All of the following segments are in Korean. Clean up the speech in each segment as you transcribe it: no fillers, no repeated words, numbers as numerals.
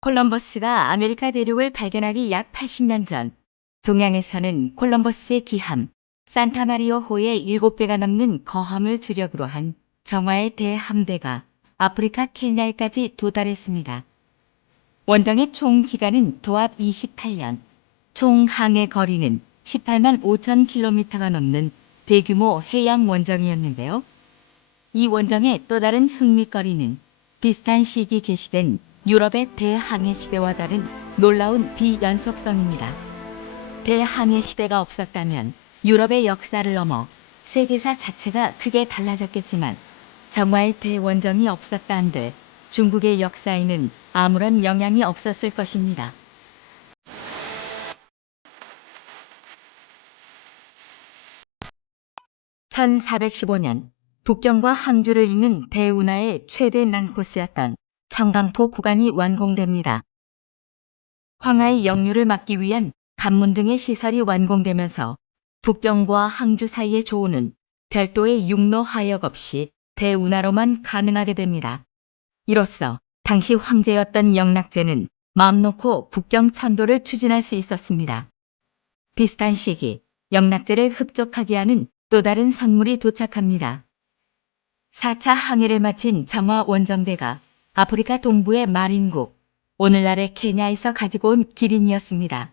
콜럼버스가 아메리카 대륙을 발견하기 약 80년 전, 동양에서는 콜럼버스의 기함, 산타마리아호의 7배가 넘는 거함을 주력으로 한 정화의 대함대가 아프리카 케냐에까지 도달했습니다. 원정의 총 기간은 도합 28년, 총 항해 거리는 18만 5천 킬로미터가 넘는 대규모 해양 원정이었는데요. 이 원정의 또 다른 흥미거리는 비슷한 시기 개시된 유럽의 대항해 시대와 다른 놀라운 비연속성입니다. 대항해 시대가 없었다면 유럽의 역사를 넘어 세계사 자체가 크게 달라졌겠지만 정화의 대원정이 없었다 한들 중국의 역사에는 아무런 영향이 없었을 것입니다. 1415년 북경과 항주를 잇는 대운하의 최대 난코스였던 청강포 구간이 완공됩니다. 황하의 역류를 막기 위한 관문 등의 시설이 완공되면서 북경과 항주 사이의 조우는 별도의 육로 하역 없이 대운하로만 가능하게 됩니다. 이로써 당시 황제였던 영락제는 마음 놓고 북경 천도를 추진할 수 있었습니다. 비슷한 시기 영락제를 흡족하게 하는 또 다른 선물이 도착합니다. 4차 항해를 마친 정화 원정대가 아프리카 동부의 마린국, 오늘날의 케냐에서 가지고 온 기린이었습니다.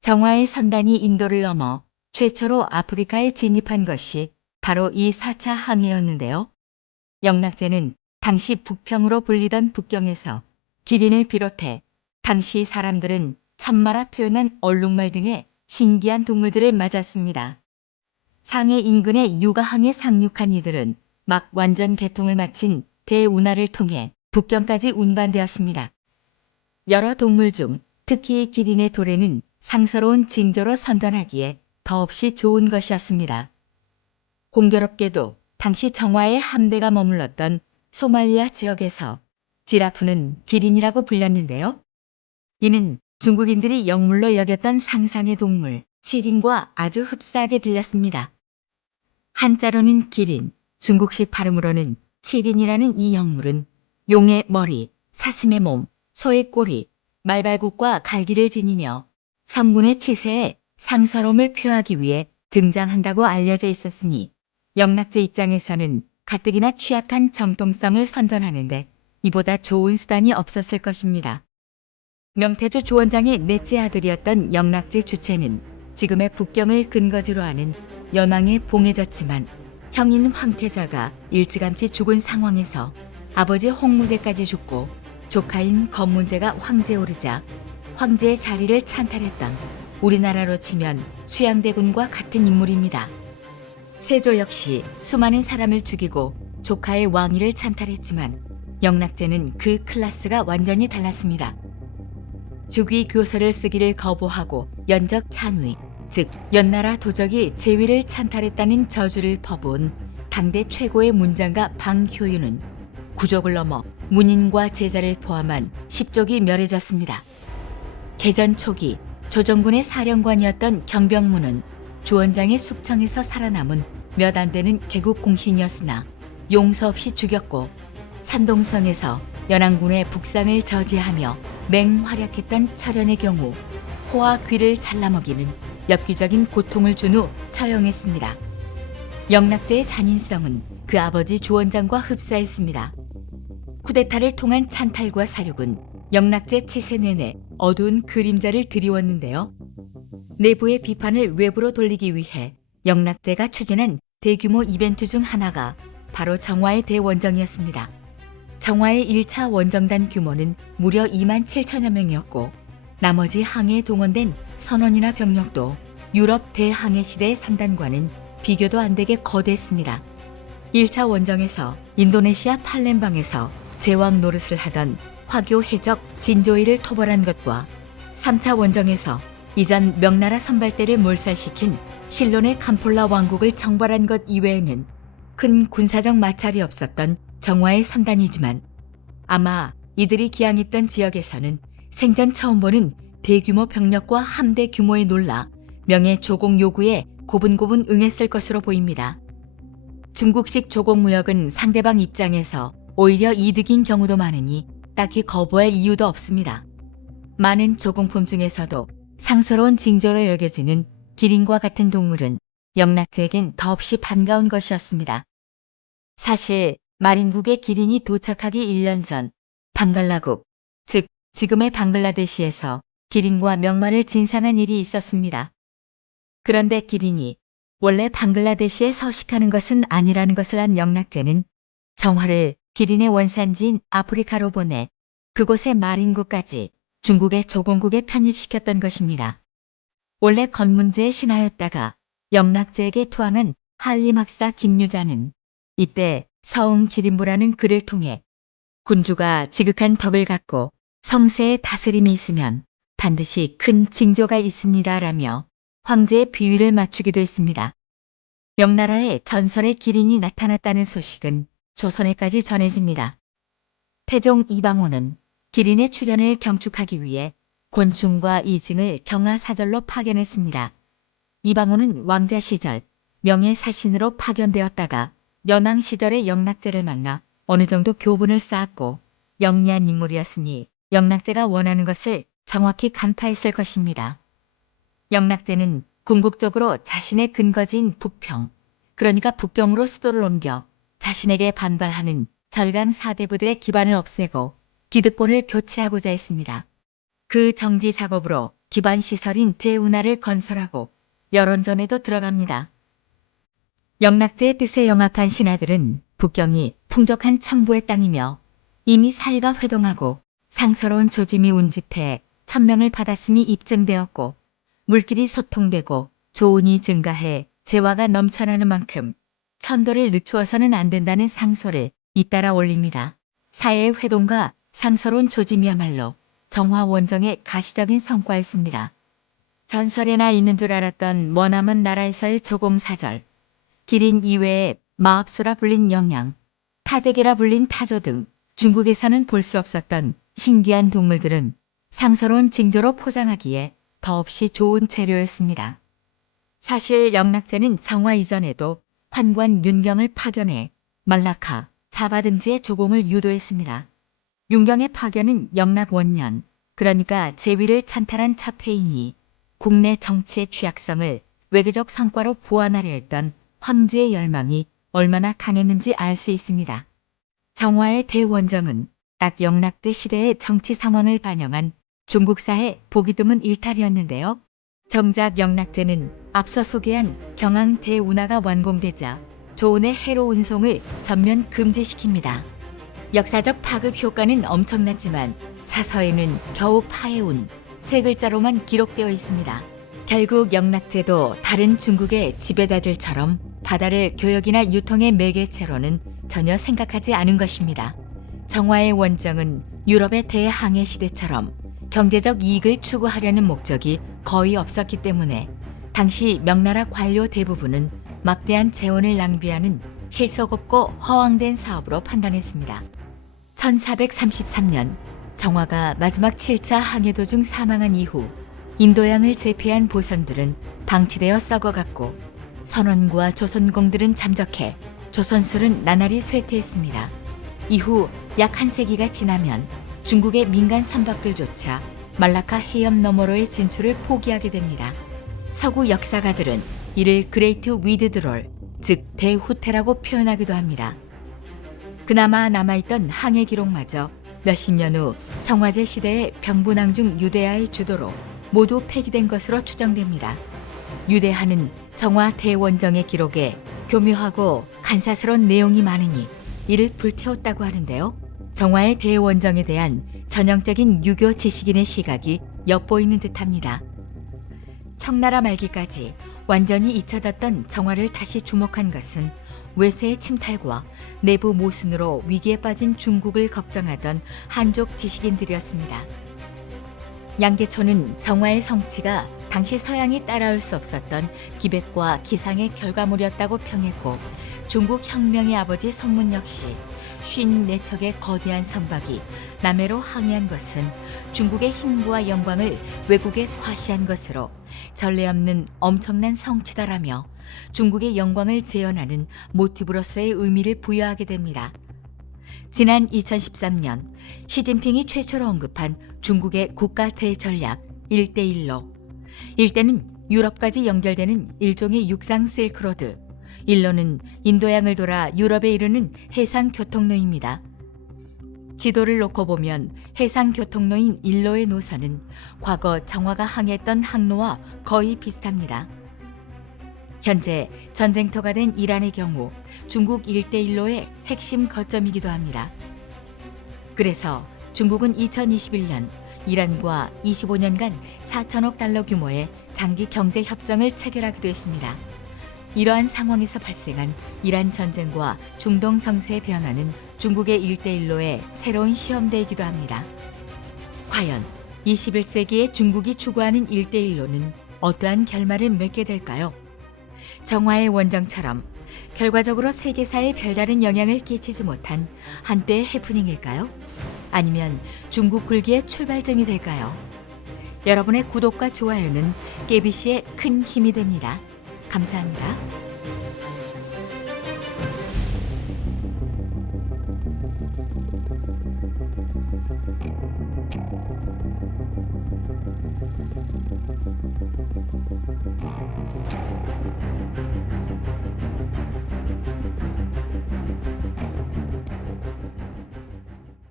정화의 선단이 인도를 넘어 최초로 아프리카에 진입한 것이 바로 이 4차 항해였는데요. 영락제는 당시 북평으로 불리던 북경에서 기린을 비롯해 당시 사람들은 천마라 표현한 얼룩말 등의 신기한 동물들을 맞았습니다. 상해 인근의 유가항에 상륙한 이들은 막 완전 개통을 마친 대운하를 통해 북경까지 운반되었습니다. 여러 동물 중 특히 기린의 도래는 상서로운 징조로 선전하기에 더없이 좋은 것이었습니다. 공교롭게도 당시 정화의 함대가 머물렀던 소말리아 지역에서 지라프는 기린이라고 불렸는데요. 이는 중국인들이 영물로 여겼던 상상의 동물 시린과 아주 흡사하게 들렸습니다. 한자로는 기린, 중국식 발음으로는 시린이라는 이 영물은 용의 머리, 사슴의 몸, 소의 꼬리, 말발굽과 갈기를 지니며 성군의 치세에 상서로움을 표하기 위해 등장한다고 알려져 있었으니 영락제 입장에서는 가뜩이나 취약한 정통성을 선전하는데 이보다 좋은 수단이 없었을 것입니다. 명태조 조원장의 넷째 아들이었던 영락제 주체는 지금의 북경을 근거지로 하는 연왕에 봉해졌지만 형인 황태자가 일찌감치 죽은 상황에서 아버지 홍무제까지 죽고 조카인 건문제가 황제에 오르자 황제의 자리를 찬탈했던 우리나라로 치면 수양대군과 같은 인물입니다. 세조 역시 수많은 사람을 죽이고 조카의 왕위를 찬탈했지만 영락제는 그 클래스가 완전히 달랐습니다. 주기 교서를 쓰기를 거부하고 연적 찬위, 즉 연나라 도적이 제위를 찬탈했다는 저주를 퍼부은 당대 최고의 문장가 방효유는 구족을 넘어 문인과 제자를 포함한 10족이 멸해졌습니다. 개전 초기 조정군의 사령관이었던 경병문은 주원장의 숙청에서 살아남은 몇 안 되는 개국 공신이었으나 용서 없이 죽였고 산동성에서 연안군의 북상을 저지하며 맹활약했던 철현의 경우 코와 귀를 잘라먹이는 엽기적인 고통을 준 후 처형했습니다. 영락제의 잔인성은 그 아버지 주원장과 흡사했습니다. 쿠데타를 통한 찬탈과 사륙은 영락제 치세 내내 어두운 그림자를 드리웠는데요. 내부의 비판을 외부로 돌리기 위해 영락제가 추진한 대규모 이벤트 중 하나가 바로 정화의 대원정이었습니다. 정화의 1차 원정단 규모는 무려 2만 7천여 명이었고 나머지 항해에 동원된 선원이나 병력도 유럽 대항해 시대의 선단과는 비교도 안 되게 거대했습니다. 1차 원정에서 인도네시아 팔렘방에서 제왕 노릇을 하던 화교 해적 진조이를 토벌한 것과 3차 원정에서 이전 명나라 선발대를 몰살시킨 실론의 캄폴라 왕국을 정벌한 것 이외에는 큰 군사적 마찰이 없었던 정화의 선단이지만 아마 이들이 기항했던 지역에서는 생전 처음 보는 대규모 병력과 함대 규모에 놀라 명예 조공 요구에 고분고분 응했을 것으로 보입니다. 중국식 조공 무역은 상대방 입장에서 오히려 이득인 경우도 많으니 딱히 거부할 이유도 없습니다. 많은 조공품 중에서도 상스러운 징조로 여겨지는 기린과 같은 동물은 영락제에겐 더없이 반가운 것이었습니다. 사실 마린국의 기린이 도착하기 1년 전 방갈라국, 즉 지금의 방글라데시에서 기린과 명마를 진상한 일이 있었습니다. 그런데 기린이 원래 방글라데시에 서식하는 것은 아니라는 것을 안 영락제는 정화를 기린의 원산지인 아프리카로 보내 그곳의 마린국까지 중국의 조공국에 편입시켰던 것입니다. 원래 건문제의 신하였다가 영락제에게 투항한 한림학사 김유자는 이때 서응 기린부라는 글을 통해 군주가 지극한 덕을 갖고 성세의 다스림이 있으면 반드시 큰 징조가 있습니다라며 황제의 비위를 맞추기도 했습니다. 명나라에 전설의 기린이 나타났다는 소식은 조선에까지 전해집니다. 태종 이방원은 기린의 출현을 경축하기 위해 곤충과 이징을 경하사절로 파견했습니다. 이방원은 왕자 시절 명예사신으로 파견되었다가 연왕 시절의 영락제를 만나 어느 정도 교분을 쌓았고 영리한 인물이었으니 영락제가 원하는 것을 정확히 간파했을 것입니다. 영락제는 궁극적으로 자신의 근거지인 북평, 그러니까 북경으로 수도를 옮겨 자신에게 반발하는 절강 사대부들의 기반을 없애고 기득권을 교체하고자 했습니다. 그 정지 작업으로 기반 시설인 대운하를 건설하고 여론전에도 들어갑니다. 영락제의 뜻에 영합한 신하들은 북경이 풍족한 청부의 땅이며 이미 사회가 회동하고 상서로운 조짐이 운집해 천명을 받았음이 입증되었고 물길이 소통되고 조운이 증가해 재화가 넘쳐나는 만큼 천도를 늦추어서는 안 된다는 상소를 잇따라 올립니다. 사회의 회동과 상서로운 조짐이야말로 정화 원정의 가시적인 성과였습니다. 전설에나 있는 줄 알았던 머나먼 나라에서의 조공사절, 기린 이외에 마합소라 불린 영양, 타제개라 불린 타조 등 중국에서는 볼 수 없었던 신기한 동물들은 상서로운 징조로 포장하기에 더없이 좋은 재료였습니다. 사실 영락제는 정화 이전에도 환관 윤경을 파견해 말라카, 자바 등지의 조공을 유도했습니다. 윤경의 파견은 영락 원년, 그러니까 제위를 찬탈한 첫 해이니 국내 정치의 취약성을 외교적 성과로 보완하려 했던 황제의 열망이 얼마나 강했는지 알 수 있습니다. 정화의 대원정은 딱 영락제 시대의 정치 상황을 반영한 중국사의 보기 드문 일탈이었는데요. 정작 영락제는 앞서 소개한 경항 대운하가 완공되자 조운의 해로 운송을 전면 금지시킵니다. 역사적 파급 효과는 엄청났지만 사서에는 겨우 파해운 세 글자로만 기록되어 있습니다. 결국 영락제도 다른 중국의 지배자들처럼 바다를 교역이나 유통의 매개체로는 전혀 생각하지 않은 것입니다. 정화의 원정은 유럽의 대항해 시대처럼 경제적 이익을 추구하려는 목적이 거의 없었기 때문에 당시 명나라 관료 대부분은 막대한 재원을 낭비하는 실속 없고 허황된 사업으로 판단했습니다. 1433년 정화가 마지막 7차 항해 도중 사망한 이후 인도양을 제패한 보선들은 방치되어 썩어갔고 선원과 조선공들은 잠적해 조선술은 나날이 쇠퇴했습니다. 이후 약 한 세기가 지나면 중국의 민간 선박들조차 말라카 해협 너머로의 진출을 포기하게 됩니다. 서구 역사가들은 이를 그레이트 위드드롤, 즉 대후퇴라고 표현하기도 합니다. 그나마 남아있던 항해 기록마저 몇십 년 후 성화제 시대의 병분왕중 유대하의 주도로 모두 폐기된 것으로 추정됩니다. 유대하는 정화 대원정의 기록에 교묘하고 간사스러운 내용이 많으니 이를 불태웠다고 하는데요. 정화의 대원정에 대한 전형적인 유교 지식인의 시각이 엿보이는 듯합니다. 청나라 말기까지 완전히 잊혀졌던 정화를 다시 주목한 것은 외세의 침탈과 내부 모순으로 위기에 빠진 중국을 걱정하던 한족 지식인들이었습니다. 양계초는 정화의 성취가 당시 서양이 따라올 수 없었던 기백과 기상의 결과물이었다고 평했고 중국 혁명의 아버지 손문 역시 54척의 거대한 선박이 남해로 항해한 것은 중국의 힘과 영광을 외국에 과시한 것으로 전례 없는 엄청난 성취다라며 중국의 영광을 재현하는 모티브로서의 의미를 부여하게 됩니다. 지난 2013년 시진핑이 최초로 언급한 중국의 국가태 전략 1대1로 일대는 유럽까지 연결되는 일종의 육상 실크로드, 일로는 인도양을 돌아 유럽에 이르는 해상 교통로입니다. 지도를 놓고 보면 해상 교통로인 일로의 노선은 과거 정화가 항해했던 항로와 거의 비슷합니다. 현재 전쟁터가 된 이란의 경우 중국 일대일로의 핵심 거점이기도 합니다. 그래서 중국은 2021년 이란과 25년간 4천억 달러 규모의 장기 경제 협정을 체결하기도 했습니다. 이러한 상황에서 발생한 이란 전쟁과 중동 정세의 변화는 중국의 일대일로의 새로운 시험대이기도 합니다. 과연 21세기의 중국이 추구하는 일대일로는 어떠한 결말을 맺게 될까요? 정화의 원정처럼 결과적으로 세계사에 별다른 영향을 끼치지 못한 한때의 해프닝일까요? 아니면 중국 굴기의 출발점이 될까요? 여러분의 구독과 좋아요는 깨비씨의 큰 힘이 됩니다. 감사합니다.